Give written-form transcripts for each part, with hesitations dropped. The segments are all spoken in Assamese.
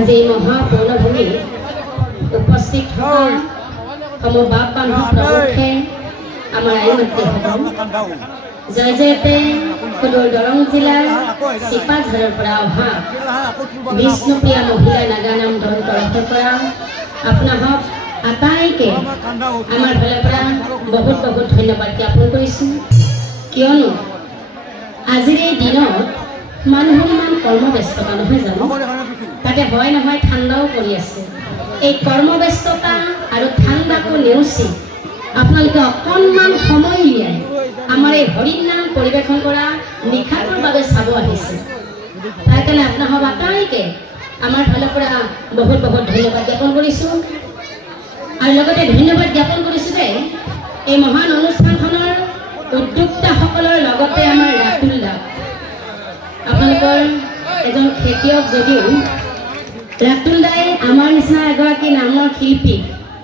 আজি মহাপূৰ্ণভূমি উপস্থিত থকা সমূহ বাপ বান্ধৱ প্ৰমুখে আমাৰ আইমাতৃসকল জয় জয়তে সুদূৰ দৰং জিলাৰ চিপাঝাৰৰ পৰা অহা বিষ্ণুপ্ৰিয়া মহিলা নাগানাম দল তৰফৰ পৰা আপোনাক আটাইকে আমাৰ ফালৰ পৰা বহুত বহুত ধন্যবাদ জ্ঞাপন কৰিছোঁ কিয়নো আজিৰ এই দিনত মানুহৰ ইমান কৰ্মব্যস্ততা নহয় জানো তাতে হয় নহয় ঠাণ্ডাও পৰি আছে এই কৰ্মব্যস্ততা আৰু ঠাণ্ডাকো নেওচি আপোনালোকে অকণমান সময় উলিয়াই আমাৰ এই হৰিৰ নাম পৰিৱেশন কৰা নিশাটোৰ বাবে চাব আহিছে তাৰ কাৰণে আপোনাক আটাইকে আমাৰ ফালৰ পৰা বহুত বহুত ধন্যবাদ জ্ঞাপন কৰিছোঁ আৰু লগতে ধন্যবাদ জ্ঞাপন কৰিছোঁ যে এই মহান অনুষ্ঠানখনৰ উদ্যোক্তাসকলৰ লগতে আমাৰ ৰাতুল দা আপোনালোকৰ এজন খেতিয়ক যদিও ৰাতুল দাই আমাৰ নিচিনা এগৰাকী নামৰ শিল্পী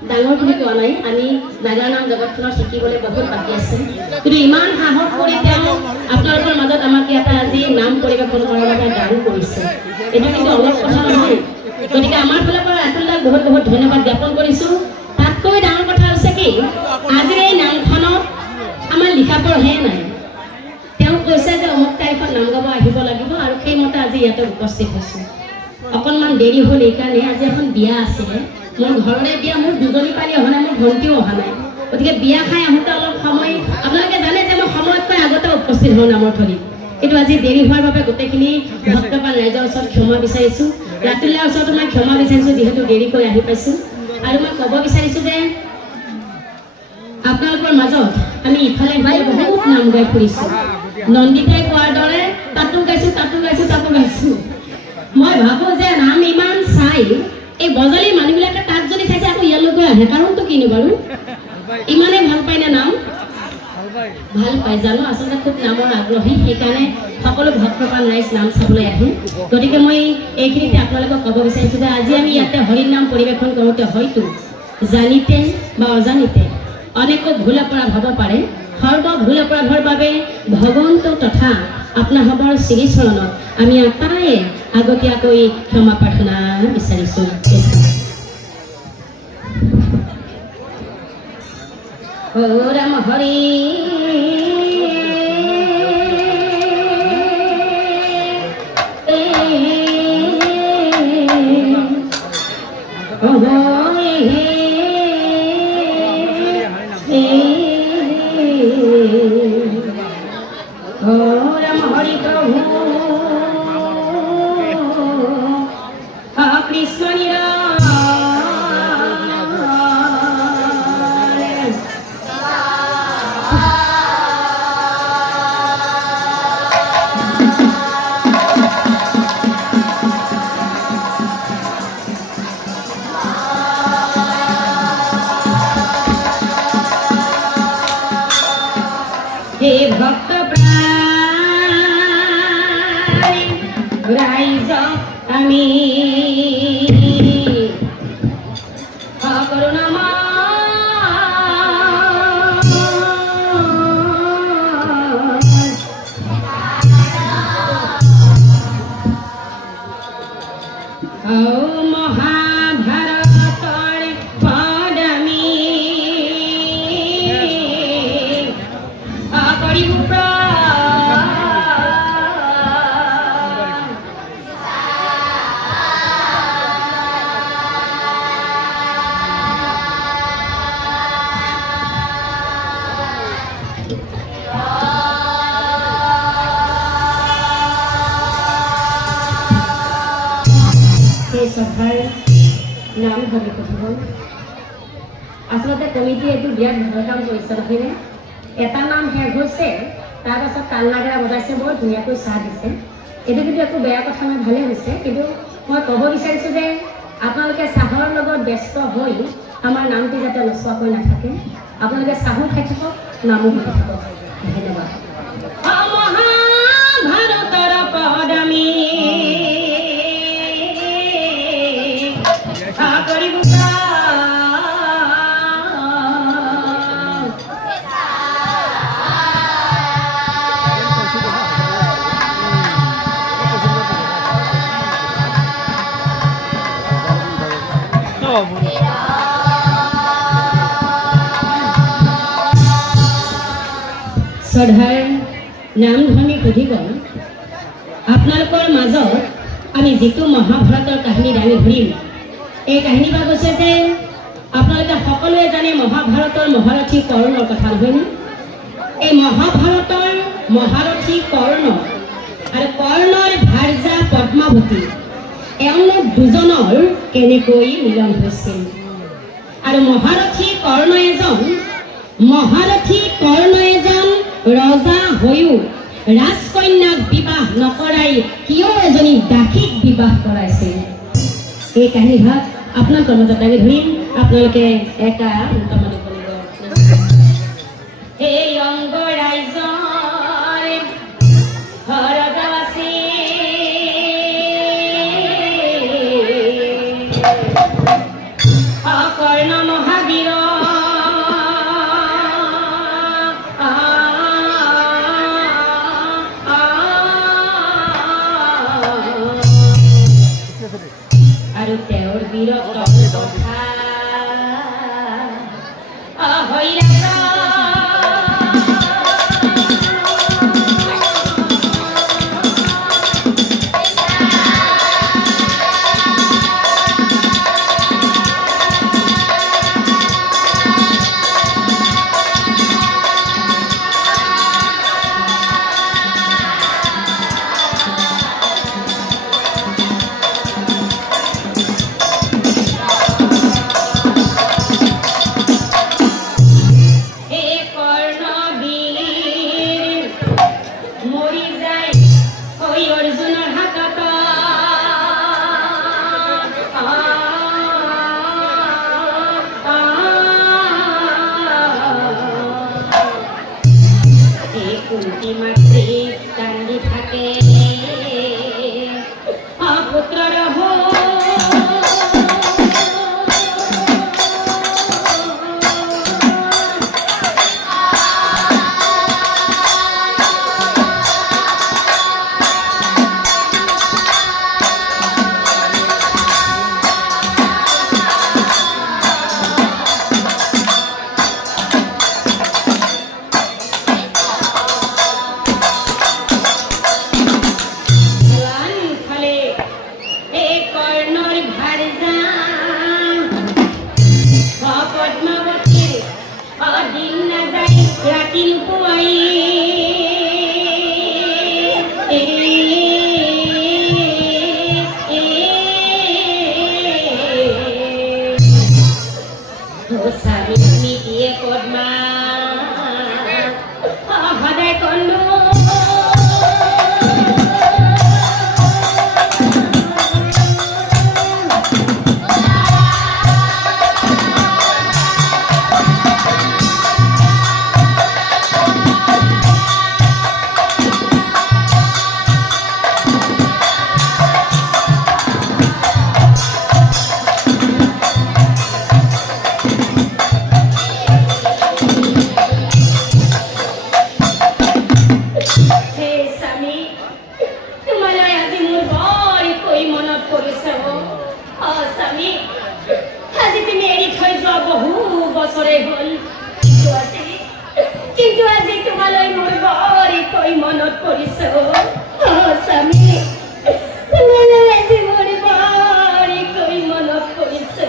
ডাঙৰ বুলি কোৱা নাই আমি নাগানাম জগতখনত শিকিবলৈ বহুত বাকী আছে কিন্তু ইমান সাহস কৰি তেওঁ আপোনালোকৰ মাজত আমাক এটা আজি নাম পৰিৱেশন কৰাৰ বাবে গান কৰিছে এইটো কিন্তু অলপ কথা নহয় গতিকে আমাৰ ফালৰ পৰা ৰাতুল দাক বহুত বহুত ধন্যবাদ জ্ঞাপন কৰিছোঁ তাতকৈ ডাঙৰ কথা হৈছে কি আজিৰ এই নামখনত আমাৰ লিখা পঢ়াহে নাই তেওঁ কৈছে যে অমুক তাৰিখত নাম গাব আহিব লাগিব আৰু সেইমতে আজি ইয়াতে উপস্থিত হৈছোঁ অকণমান দেৰি হ'ল এইকাৰণে আজি এখন বিয়া আছিলে মোৰ ঘৰৰে বিয়া মোৰ দুজনী পালি অহা নাই মোৰ ভণ্টিও অহা নাই গতিকে বিয়া খাই আহোঁতে অলপ সময় আপোনালোকে জানে যে মই সময়তকৈ আগতে উপস্থিত হওঁ নামৰ থলীত কিন্তু আজি দেৰি হোৱাৰ বাবে গোটেইখিনি ভক্তপাল ৰাইজৰ ওচৰত ক্ষমা বিচাৰিছোঁ ৰাতুল দাৰ ওচৰতো মই ক্ষমা বিচাৰিছোঁ যিহেতু দেৰিকৈ আহি পাইছোঁ আৰু মই ক'ব বিচাৰিছোঁ যে আপোনালোকৰ মাজত আমি ইফালে সিফালে বহুত নাম গাই ফুৰিছোঁ নন্দিতাই কোৱাৰ দৰে তাতো গাইছোঁ মই ভাবোঁ যে নাম ইমান চাই এই বজালীৰ মানুহবিলাকে তাত যদি চাইছে আকৌ ইয়ালৈকে আহে কাৰণটো কিনো বাৰু ইমানেই ভাল পায় নে নাম ভাল পায় জানো আচলতে খুব নামৰ আগ্ৰহী সেইকাৰণে সকলো ভক্তপ্ৰাণ ৰাইজ নাম চাবলৈ আহে গতিকে মই এইখিনিতে আপোনালোকক ক'ব বিচাৰিছোঁ যে আজি আমি ইয়াতে হৰিৰ নাম পৰিৱেশন কৰোঁতে হয়তো জানিতে বা অজানিতে অনেক ভুল অপৰাধ হ'ব পাৰে সৰ্ব ভুল অপৰাধৰ বাবে ভগৱন্ত তথা আপোনাসৱৰ শ্ৰীচৰণত আমি আটাইয়ে আগতীয়াকৈ ক্ষমা প্ৰাৰ্থনা বিচাৰিছোঁ ও ৰাম হৰি হে ভক্ত প্ৰাণ ৰাইজ আমি কৰুণাময় মহাভাৰতৰ পদমি কৰিব সভাৰ নাম ধৰি কথা আচলতে কমিটিয়ে এইটো বিৰাট ভাল কাম কৰিছে নহয়নে এটা নাম শেষ হৈছে তাৰপাছত তালনাগৰা বজাইছে বৰ ধুনীয়াকৈ চাহ দিছে এইটো কিন্তু একো বেয়া কথা নহয় ভালে হৈছে কিন্তু মই ক'ব বিচাৰিছোঁ যে আপোনালোকে চাহৰ লগত ব্যস্ত হৈ আমাৰ নামটো যাতে নচোৱাকৈ নাথাকে আপোনালোকে চাহো খাই থাকক নামো হৈ থাকক ধন্যবাদ মহাভাৰতৰ পদমি শ্ৰদ্ধাৰ নাম ধৰ্মী সুধিগণ আপোনালোকৰ মাজত আমি যিটো মহাভাৰতৰ কাহিনী দাঙি ধৰিম এই কাহিনী বা কৈছে যে আপোনালোকে সকলোৱে জানে মহাভাৰতৰ মহাৰথী কৰ্ণৰ কথা নহয়নে এই মহাভাৰতৰ মহাৰথী কৰ্ণ আৰু কৰ্ণৰ ভাৰ্যা পদ্মাৱতী এওঁলোক দুজনৰ কেনেকৈ মিলন হৈছিল আৰু মহাৰথী কৰ্ণ এজন ৰজা হৈও ৰাজকন্যাক বিবাহ নকৰাই কিয় এজনী দাসীক বিবাহ কৰাইছিল এই কাহিনী ভাগ আপোনালোকৰ মাজত দাঙি ধৰিম আপোনালোকে এটা মতামত কৰিব এই অংগ ৰাইজৰ ৰজাবাসী কৰ্ণ মহাবীৰ আৰু তেওঁৰ বীৰত্ব কথা বছৰে হ'ল কিন্তু আজি তোমালৈ মোৰ বৰিকৈ মনত পৰিছে স্বামী তোমালৈ আজি মোৰ বৰিকৈ মনত পৰিছে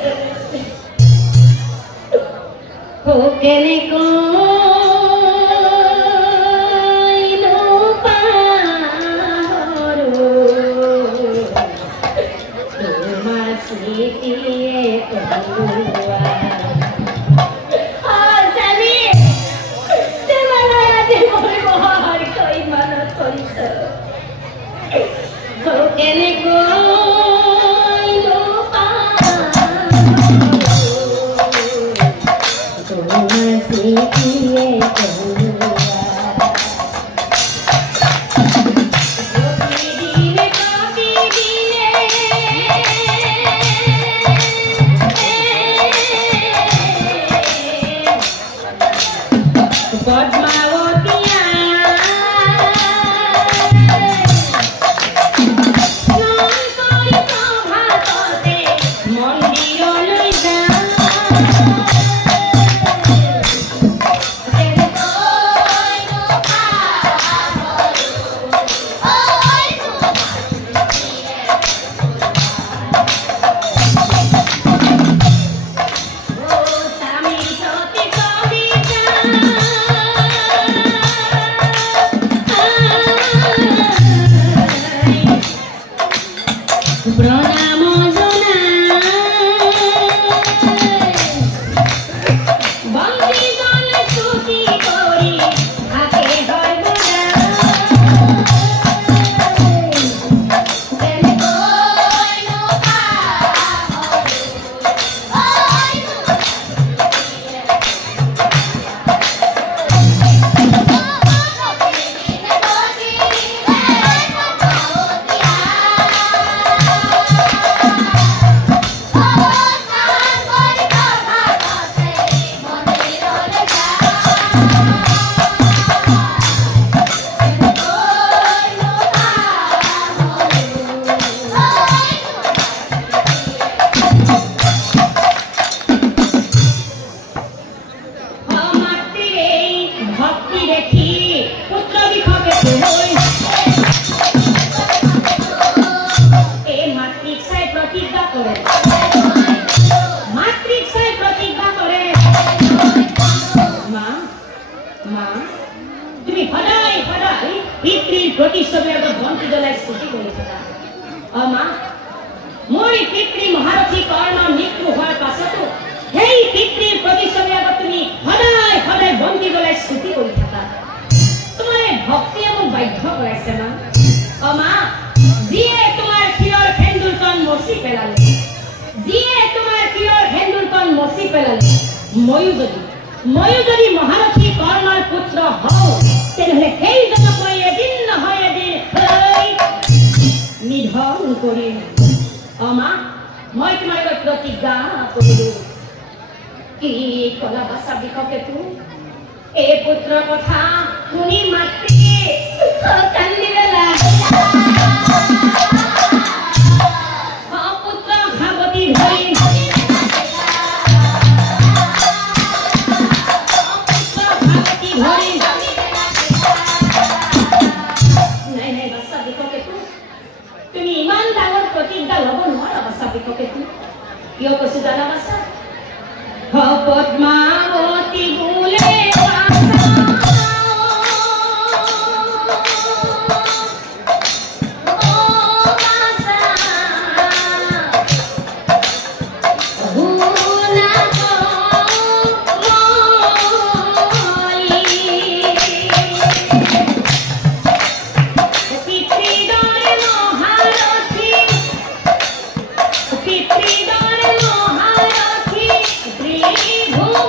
কেনেকৈ ময়ো যদি মহাৰথী কৰ্ণৰ পুত্ৰ হওঁ তেনেহলে সেইজনক মই এদিন নহয় এদিন নিধন কৰিম মা মই তোমাৰ প্ৰতিজ্ঞা কৰিলো কি কলা বাছা বিককেতু এই পুত্ৰৰ কথা শুনি মাতৃয়ে কান্দিলা পুত্ৰ ভাগৱতী ধৰি তুমি ইমান ডাঙৰ প্ৰতিজ্ঞা ল'ব নোৱাৰা বাছা বিককেতু কিয় কৈছো জানা বাছা পদ্মাৱতী বোলে Oh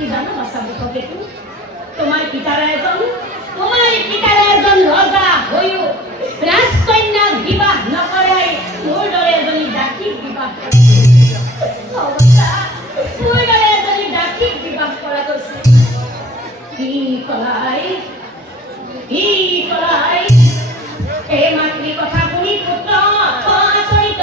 কি জানো বাছা বিপদেটো তোমাৰ পিতাৰে এজন ৰজা হৈও ৰাজকন্যাক বিবাহ নকৰাই মোৰ দৰে এজনী ডাকিক বিবাহ মোৰ দৰে এজনী ডাকিক বিবাহ কৰা গৈছে ই কলাই এই মাতৃ কথা শুনি পুত্ৰ আচৰিত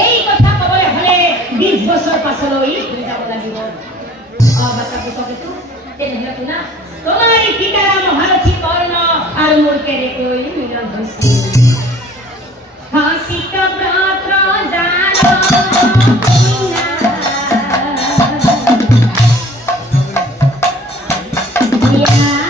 এই কথা কবলৈ হলে 20 বছৰ পাছলৈ যাব লাগিব বাছা বিপদেটো তেনেহলে শুনা তোমাৰ পিতাৰ মহাৰথী কৰ্ণ আৰু মোৰ কেনেকৈ মিলন হৈছিল হাসিত ব্ৰাত্ৰ জানো Yeah.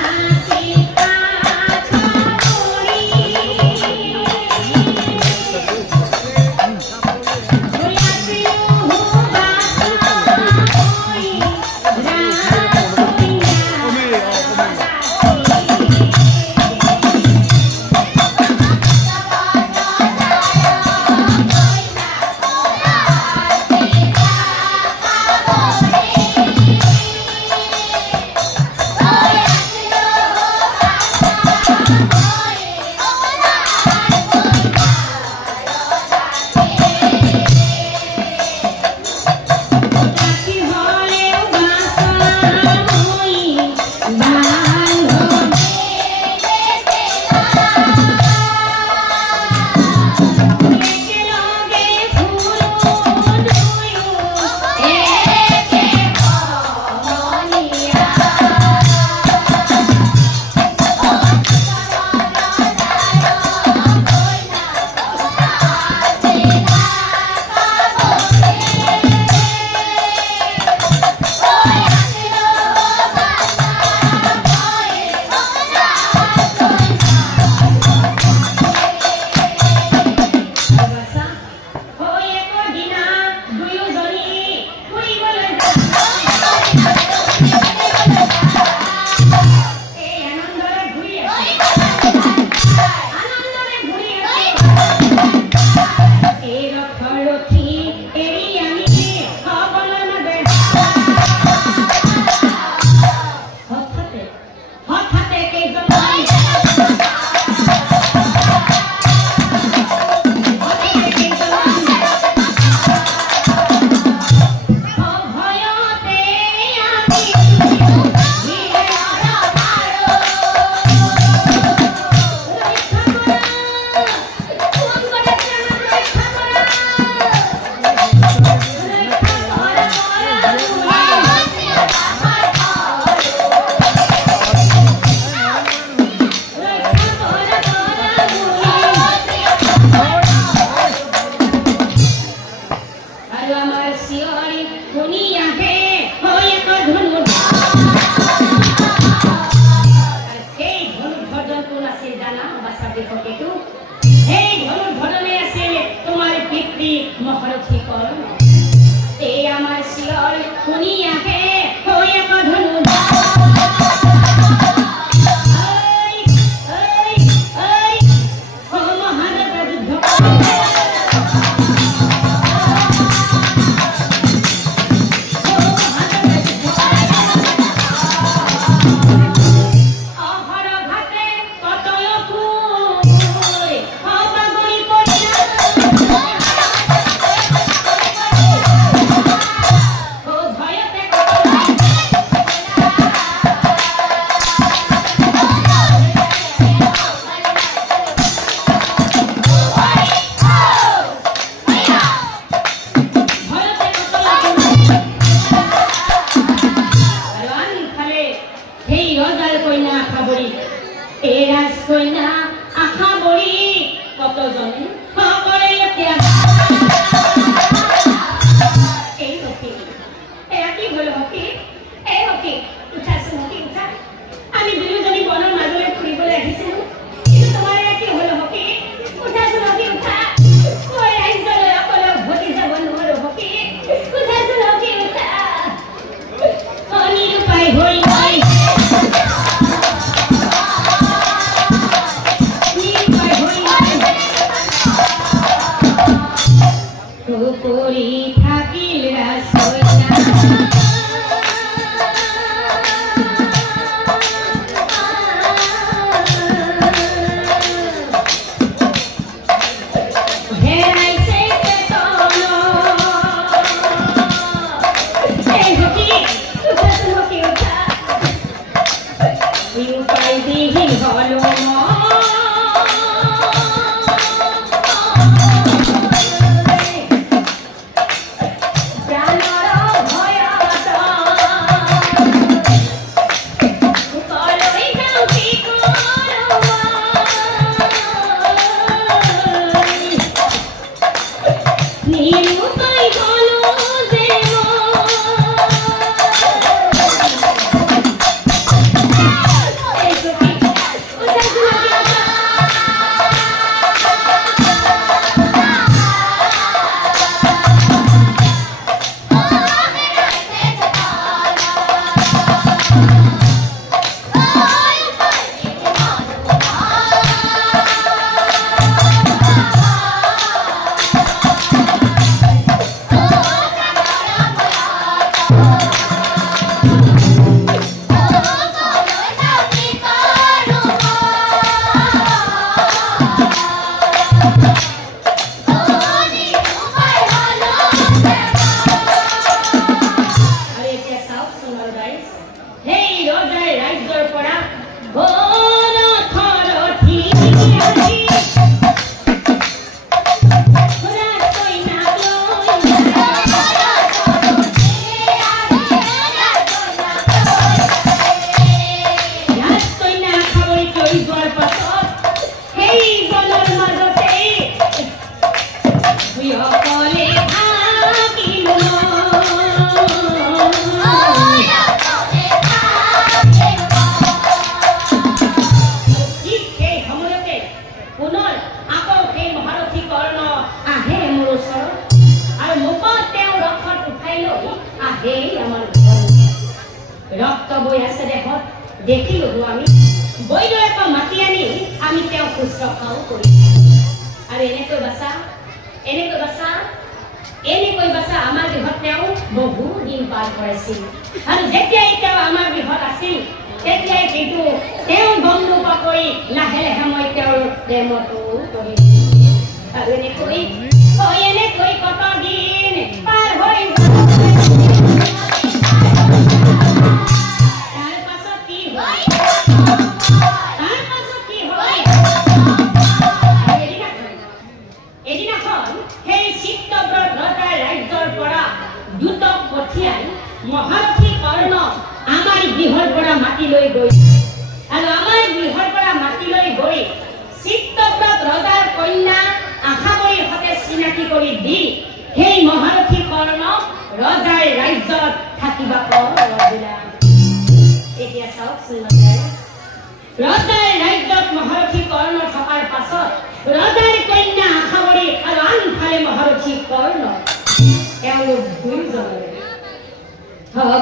শুনি আহে হৈ এক ধনু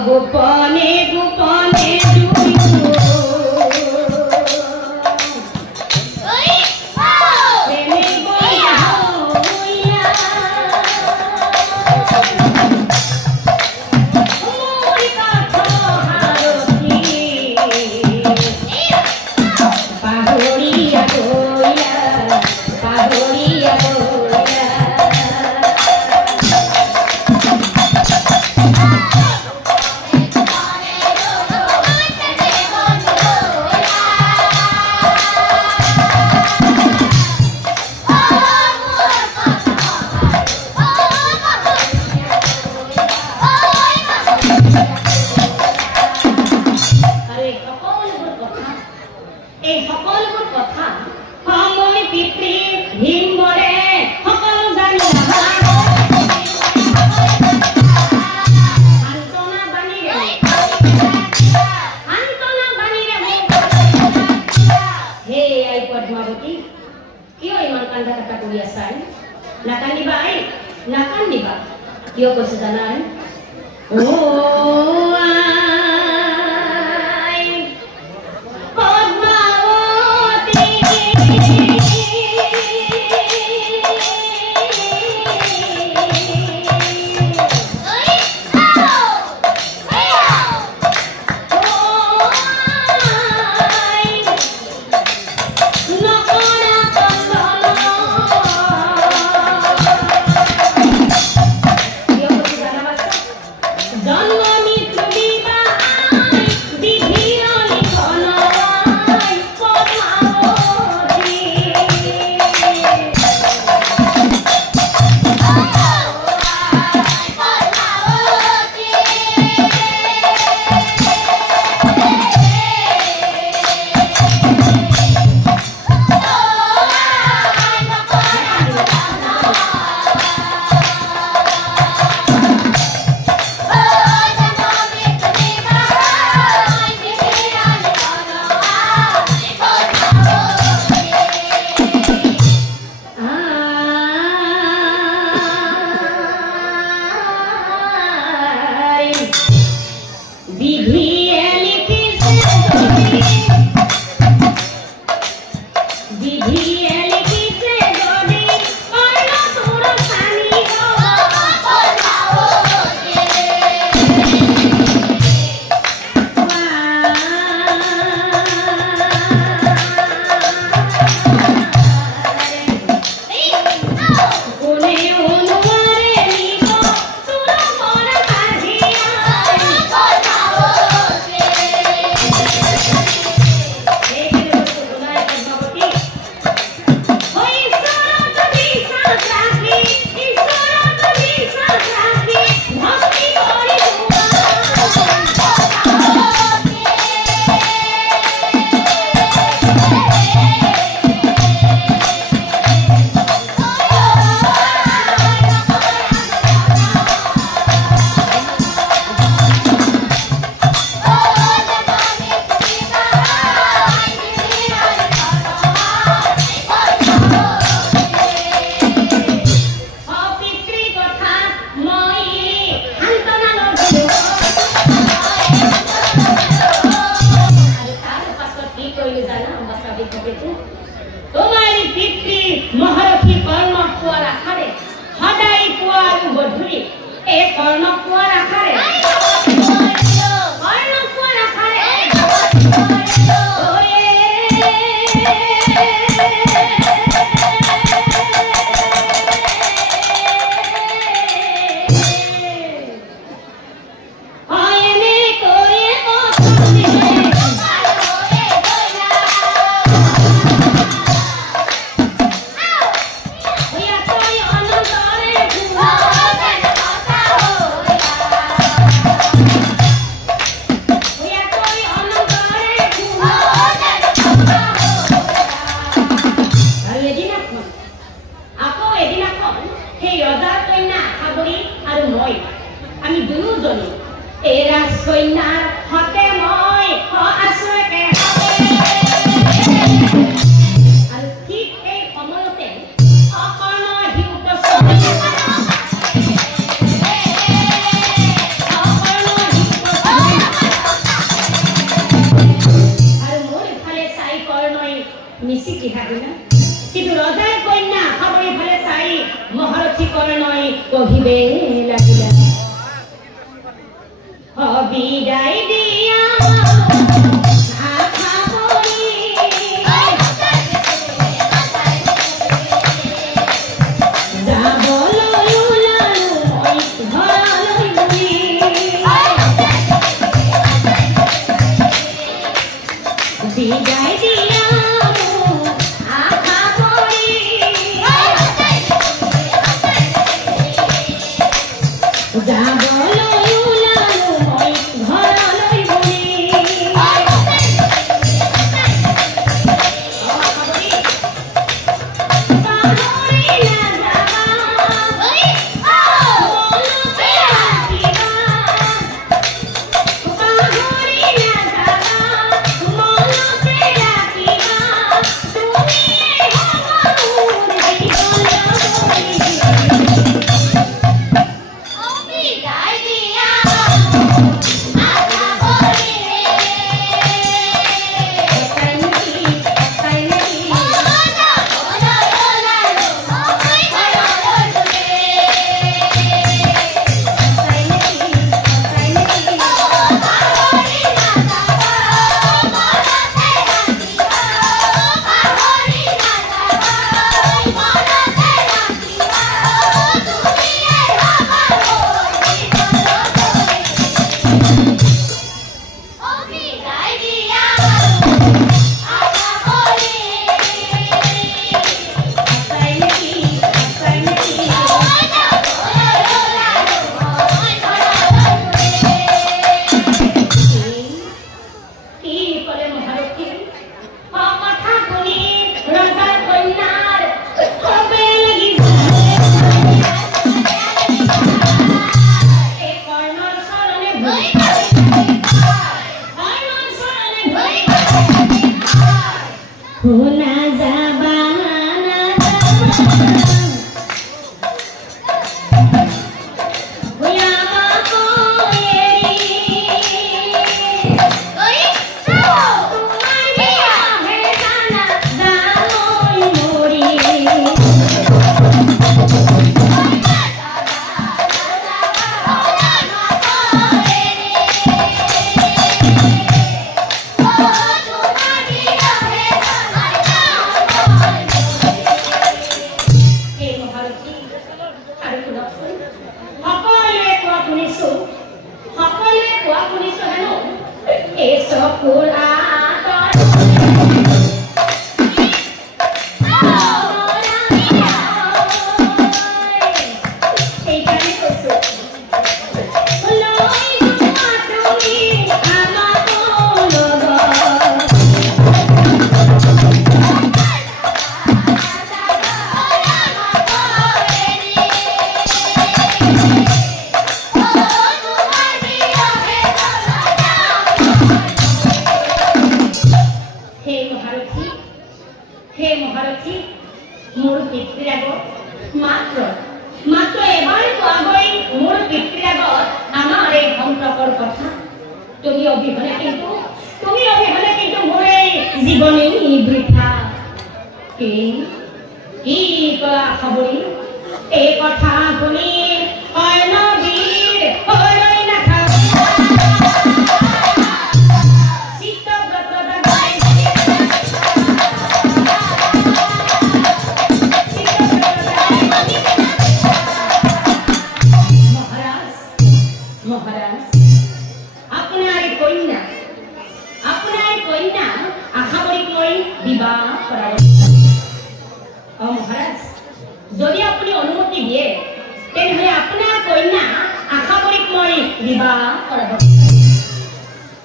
গোপনে গোপনে Yo ko sa danan. Oh, ay Padmavati. বিদায় দিয়া আশা কৰি যাবলৈ ওলালো মই ঘৰলৈ বুলি বিদায় দিয়া আশা কৰি যাবলৈ ওলালো মই ঘৰলৈ বুলি পাহৰি নাযাবা মনতে ৰাখিবা পাহৰি নাযাবা মনতে ৰাখিবা তুমিয়ে হ'বা মোৰ জীৱনৰ বিদায় দিয়া আশা কৰি শুনা যাবা হে মহাৰথী মোৰ পিতৃৰ আগত মাত্ৰ এবাৰ কোৱাগৈ মোৰ পিতৃৰ আগত আমাৰ এই সম্পৰ্কৰ কথা তুমি অবিহনে কিন্তু মোৰ এই জীৱনেই বৃথা কি কোৱা খবৰি এই কথা শুনি অৰ্ণবীৰ হৈ নাথাক মহাৰাজ আপনাৰ কন্যা আশাবৰীক মই বিবাহ কৰাব মহাৰাজ যদি আপুনি অনুমতি দিয়ে তেনেহলে আপোনাৰ কন্যা আশাবৰীক মই বিবাহ কৰাব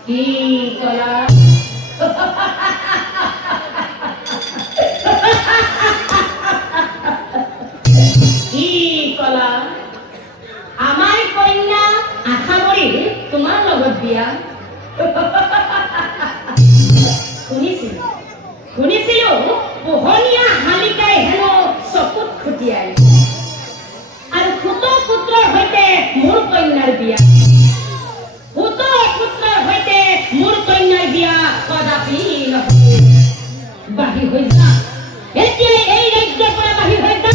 কি কলা কি কলা আমাৰ কন্যা আশাবৰীৰ তোমাৰ লগত বিয়া শুনিছিলো পোহনীয়া শালিকাই হেনো চকুত খুটিয়াই আৰু পুত্ৰৰ সৈতে মোৰ কন্যাৰ বিয়া পুত্ৰৰ সৈতে মোৰ কন্যাৰ বিয়া কদাপি নহয় বাহিৰ হৈ যা এতিয়া এই ৰাজ্যৰ পৰা বাহিৰ হৈ যা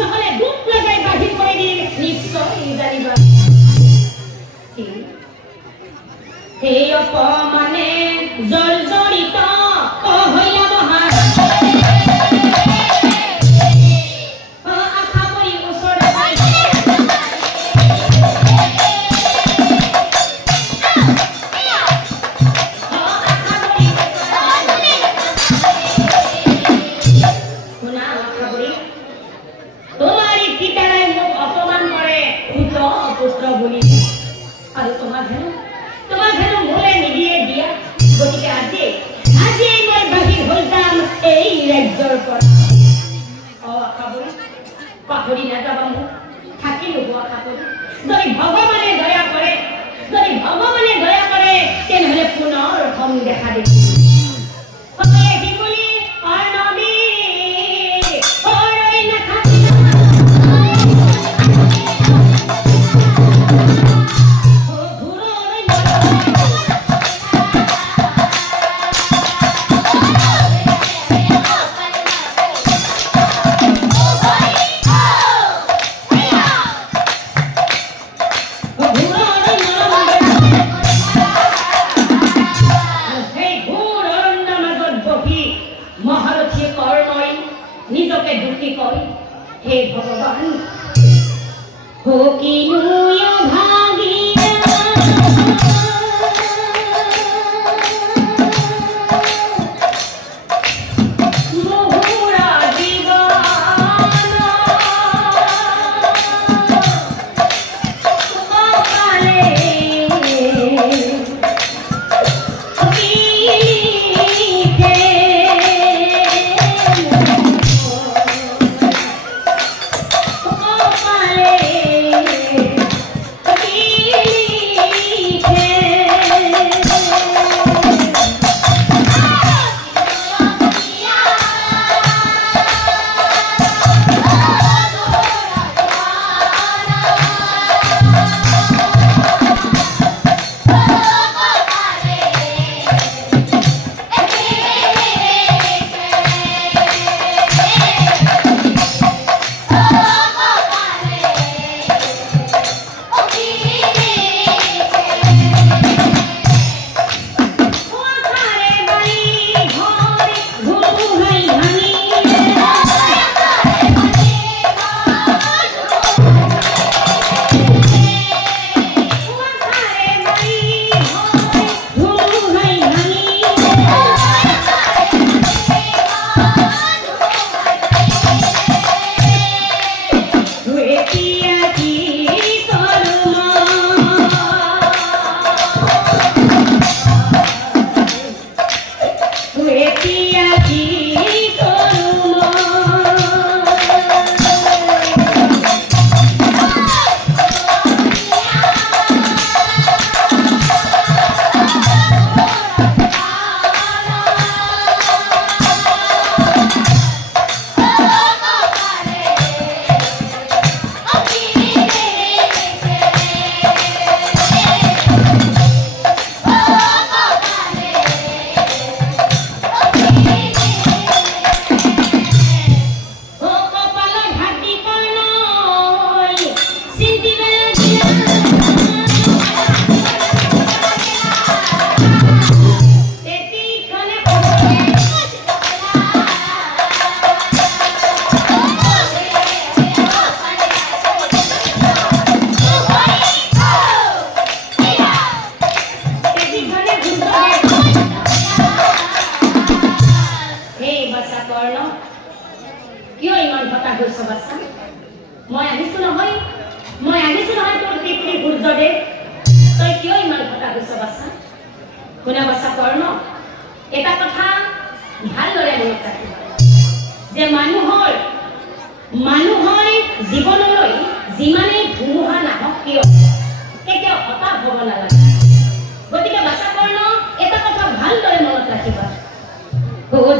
নহলে দুখ লগাই বাহিৰ কৰি দিম নিশ্চয় জানিবা সেই অপমানে জৰ্জৰিত অহৈয়া মহাৰ আশা কৰি ওচৰত পাহৰি নাযাবা মোক থাকি ল'ব আশা কৰি যদি ভগৱানে দয়া কৰে তেনেহ'লে পুনৰ হম দেখা দেখি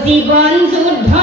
জীবন যুদ্ধ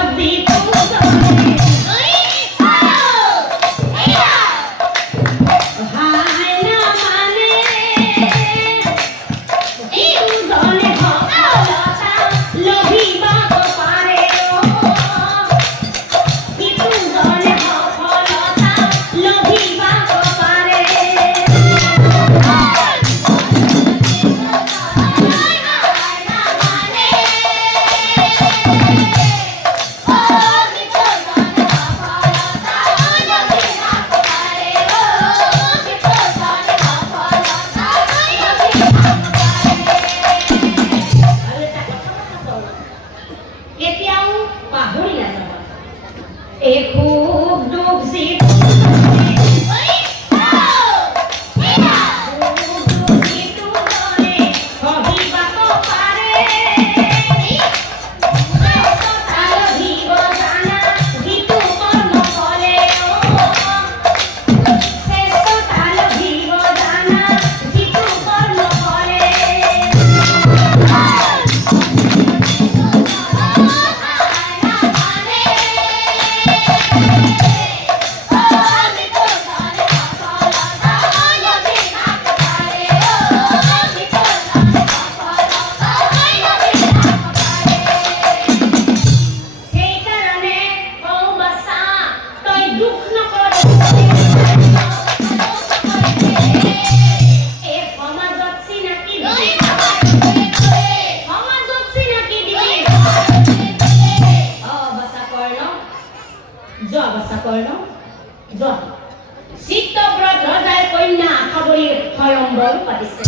স্বয়ম্বৰ পাতিছে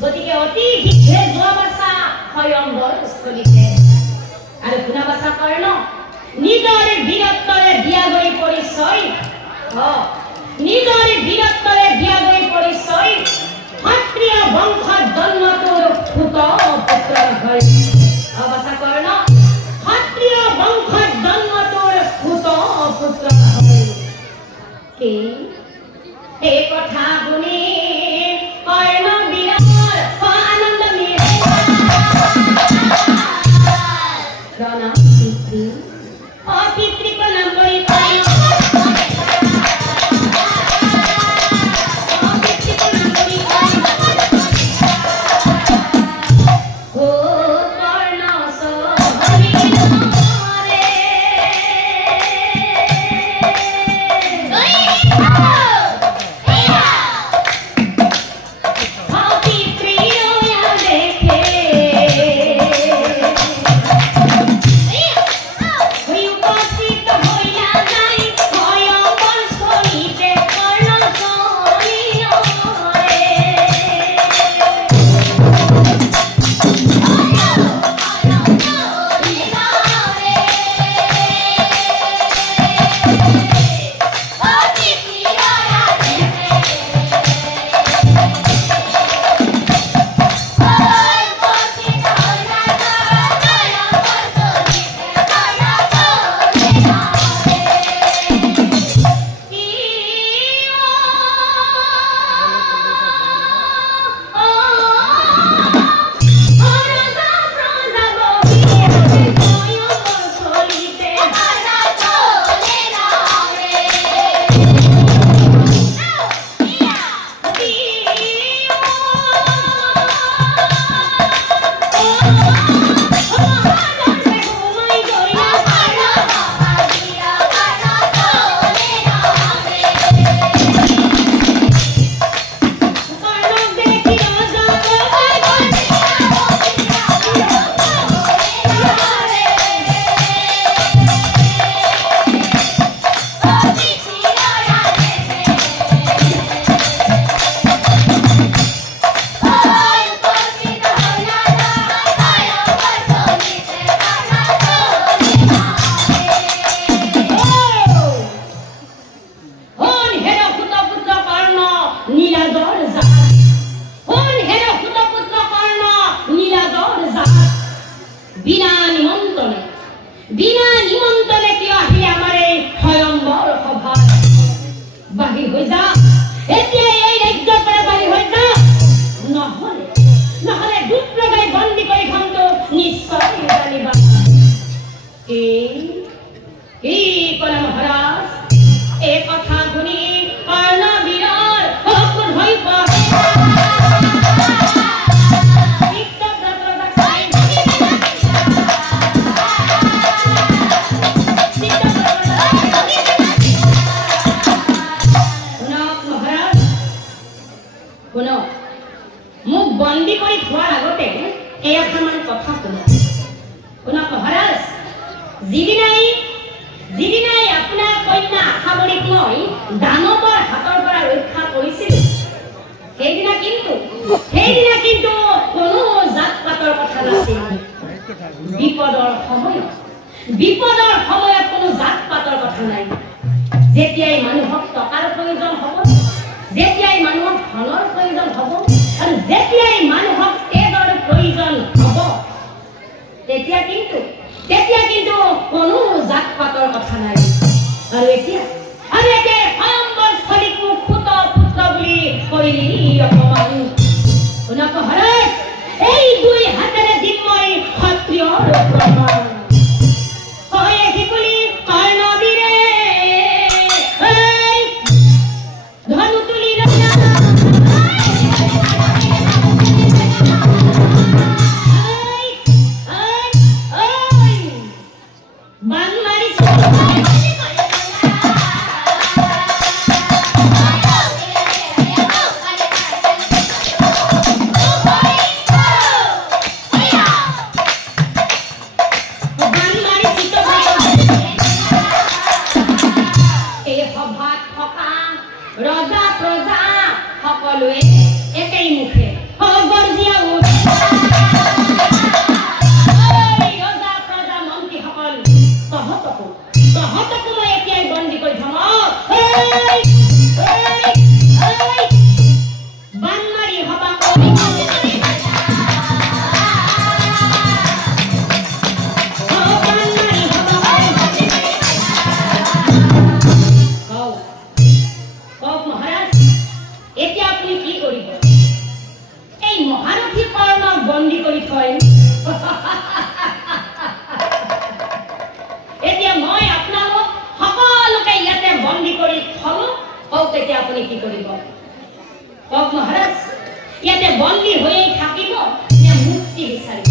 গতিকে অতি শীঘ্ৰে যোৱা বাছা স্বয়ম্বৰ স্থলীতে আৰু শুনা বাছা কৰ্ণ নিজৰ বীৰত্বৰে দিয়া গৈ পৰিচয় নিজৰ বীৰত্বৰে দিয়া গৈ পৰিচয় ক্ষত্ৰিয় বংশত জন্ম তোৰ পুত পুত্ৰ হয় বাছা কৰ্ণ ক্ষত্ৰিয় বংশত জন্ম তোৰ পুত পুত্ৰ হয় কি এই কথা শুনি কৰ্ণ বীৰৰ আনন্দ মিলে প্ৰণাম পিতৃ পিতৃ প্ৰণাম কৰি বিপদৰ সময়ত কোনো জাত পাতৰ কথা নাই যেতিয়াই মানুহক টকাৰ প্ৰয়োজন হ'ব যেতিয়াই মানুহক ধনৰ প্ৰয়োজন হ'ব আৰু যেতিয়াই মানুহক তেজৰ প্ৰয়োজন হ'ব তেতিয়া কিন্তু কোনো জাত পাতৰ কথা নাই আৰু এতিয়া স্বয়ম্বৰ স্থলীক মোক পুত পুত্ৰ বুলি কৰিলি অপমান শুনা মহাৰাজ এই দুই হাতেৰে দিম মই ক্ষত্ৰিয়ৰ প্ৰমাণ এতিয়া আপুনি কি কৰিব এই মহাৰথী কৰ্ণক বন্দী কৰি থয় এতিয়া মই আপোনালোক সকলোকে ইয়াতে বন্দী কৰি থলো কওক তেতিয়া আপুনি কি কৰিব কওক মহাৰাজ ইয়াতে বন্দী হৈয়ে থাকিব নে মুক্তি বিচাৰিব